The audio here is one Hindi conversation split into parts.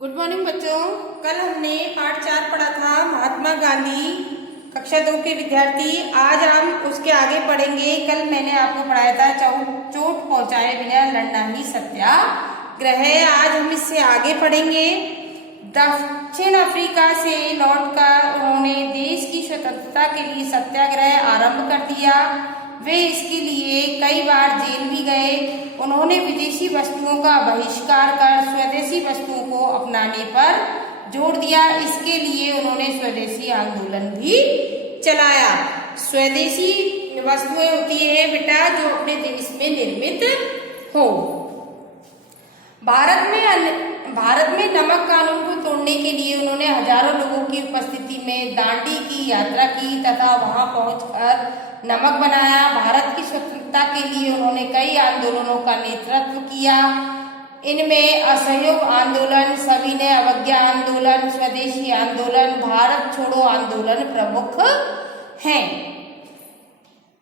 गुड मॉर्निंग बच्चों। कल हमने पाठ 4 पढ़ा था महात्मा गांधी, कक्षा 2 के विद्यार्थी। आज हम उसके आगे पढ़ेंगे। कल मैंने आपको पढ़ाया था चोट पहुंचाए बिना लड़ना ही सत्याग्रह। आज हम इससे आगे पढ़ेंगे। दक्षिण अफ्रीका से लौटकर उन्होंने देश की स्वतंत्रता के लिए सत्याग्रह आरंभ कर दिया। वे इसके लिए कई बार जेल भी गए। उन्होंने विदेशी वस्तुओं का बहिष्कार कर स्वदेशी वस्तुओं को अपनाने पर जोर दिया। इसके लिए उन्होंने स्वदेशी आंदोलन भी चलाया। स्वदेशी वस्तुएं होती है बेटा जो अपने देश में निर्मित हो। भारत में नमक कानून को तोड़ने के लिए उन्होंने हजारों लोगों की उपस्थिति में दांडी की यात्रा की तथा वहां पहुंचकर नमक बनाया। भारत की स्वतंत्रता के लिए उन्होंने कई आंदोलनों का नेतृत्व किया। इनमें असहयोग आंदोलन, सविनय अवज्ञा आंदोलन, स्वदेशी आंदोलन, भारत छोड़ो आंदोलन प्रमुख हैं।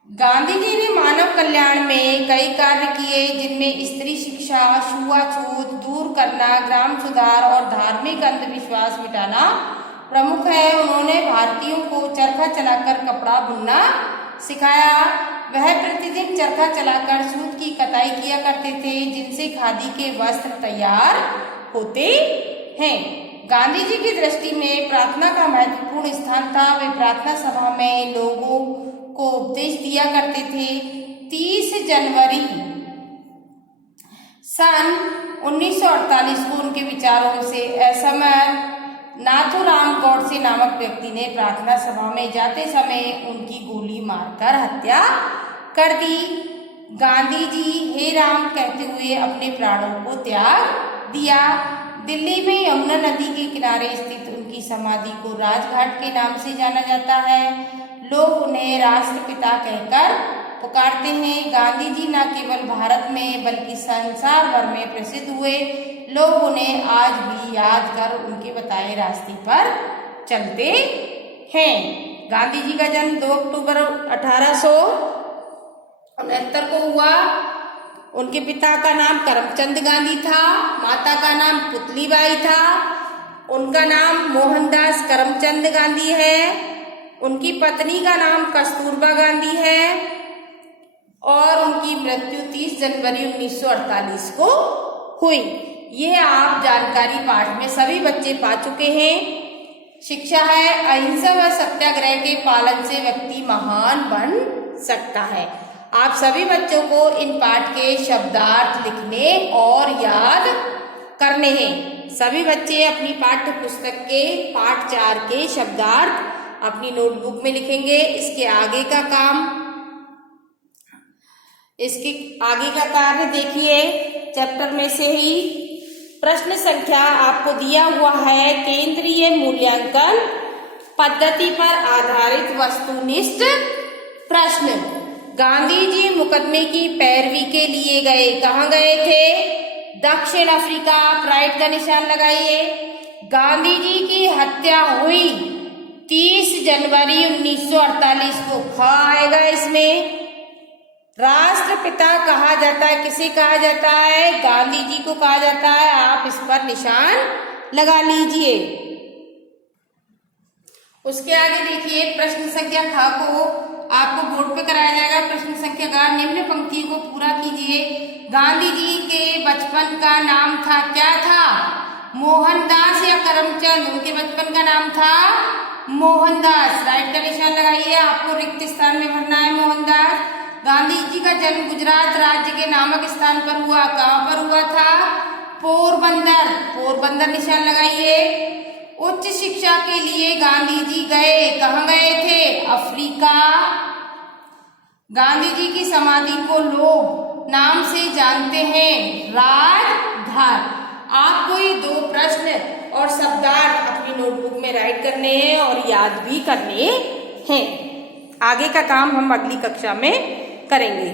गांधी जी ने मानव कल्याण में कई कार्य किए, जिनमें स्त्री शिक्षा, छुआछूत दूर करना, ग्राम सुधार और धार्मिक अंधविश्वास मिटाना प्रमुख है। उन्होंने भारतीयों को चरखा चलाकर कपड़ा बुनना सिखाया। वह प्रतिदिन चरखा चलाकर सूत की कताई किया करते थे, जिनसे खादी के वस्त्र तैयार होते हैं। गांधी जी की दृष्टि में प्रार्थना का महत्वपूर्ण स्थान था। वे प्रार्थना सभा में लोगों को उपदेश दिया करते थे। 30 जनवरी सन 1948 को उनके विचारों से असहमत नाथूराम गौडसे नामक व्यक्ति ने प्रार्थना सभा में जाते समय उनकी गोली मारकर हत्या कर दी। गांधी जी हे राम कहते हुए अपने प्राणों को त्याग दिया। दिल्ली में यमुना नदी के किनारे स्थित उनकी समाधि को राजघाट के नाम से जाना जाता है। लोग उन्हें राष्ट्रपिता कहकर पुकारते हैं। गांधी जी न केवल भारत में बल्कि संसार भर में प्रसिद्ध हुए। लोग उन्हें आज भी याद कर उनके बताए रास्ते पर चलते हैं। गांधी जी का जन्म 2 अक्टूबर 1869 को हुआ। उनके पिता का नाम करमचंद गांधी था, माता का नाम पुतलीबाई था। उनका नाम मोहनदास करमचंद गांधी है। उनकी पत्नी का नाम कस्तूरबा गांधी है और उनकी मृत्यु 30 जनवरी 1948 को हुई। ये आप जानकारी पाठ में सभी बच्चे पा चुके हैं। शिक्षा है अहिंसा व सत्याग्रह के पालन से व्यक्ति महान बन सकता है। आप सभी बच्चों को इन पाठ के शब्दार्थ लिखने और याद करने हैं। सभी बच्चे अपनी पाठ्य पुस्तक के पाठ 4 के शब्दार्थ अपनी नोटबुक में लिखेंगे। इसके आगे का कार्य देखिए। चैप्टर में से ही प्रश्न संख्या आपको दिया हुआ है। केंद्रीय मूल्यांकन पद्धति पर आधारित वस्तुनिष्ठ प्रश्न। गांधी जी मुकदमे की पैरवी के लिए गए। कहाँ गए थे? दक्षिण अफ्रीका। राइट का निशान लगाइए। गांधी जी की हत्या हुई 30 जनवरी 1948 को। आएगा इसमें। राष्ट्रपिता कहा जाता है, किसे कहा जाता है? गांधी जी को कहा जाता है। आप इस पर निशान लगा लीजिए। उसके आगे देखिए प्रश्न संख्या ख को आपको बोर्ड पे कराया जाएगा। प्रश्न संख्या ग निम्न पंक्तियों को पूरा कीजिए। गांधी जी के बचपन का नाम था, क्या था? मोहनदास या करमचंद? उनके बचपन का नाम था मोहनदास। राइट का निशान लगाइए। आपको रिक्त स्थान में भरना है मोहनदास। गांधी जी का जन्म गुजरात राज्य के नामक स्थान पर हुआ। कहाँ पर हुआ था? पोरबंदर। पोरबंदर निशान लगाइए। उच्च शिक्षा के लिए गांधी जी गए। कहाँ गए थे? अफ्रीका। गांधी जी की समाधि को लोग नाम से जानते हैं, राजघाट। आपको ये 2 प्रश्न और शब्दार्थ अपनी नोटबुक में राइट करने हैं और याद भी करने हैं। आगे का काम हम अगली कक्षा में करेंगे।